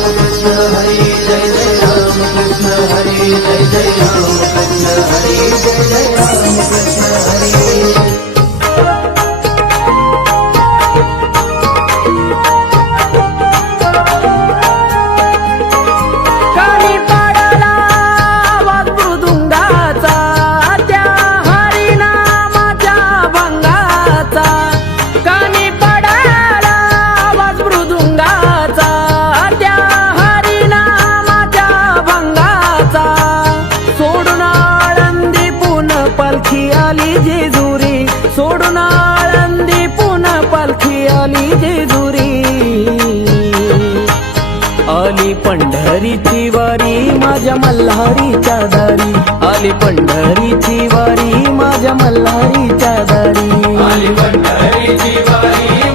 राम कृष्ण हरी जय जय राम कृष्ण हरी जय जय राम कृष्ण हरी जय जय राम कृष्ण हरी। कानी पाडाला आवाज मृदुंगाचा, त्या हरिनामाच्या भंगाचा. कानी पाडाला आवाज मृदुंगाचा, त्या हरिनामाच्या भंगाचा. सोडून आळंदी पुन पालखी आली जेजुरी, सोडून आळंदी पुन पालखी आली जेजुरी. आली पंढरीची वारी माझ्या मल्हारीच्या दारी, आली पंढरीची वारी माझ्या मल्हारीच्या दारी, आली पंढरीची वारी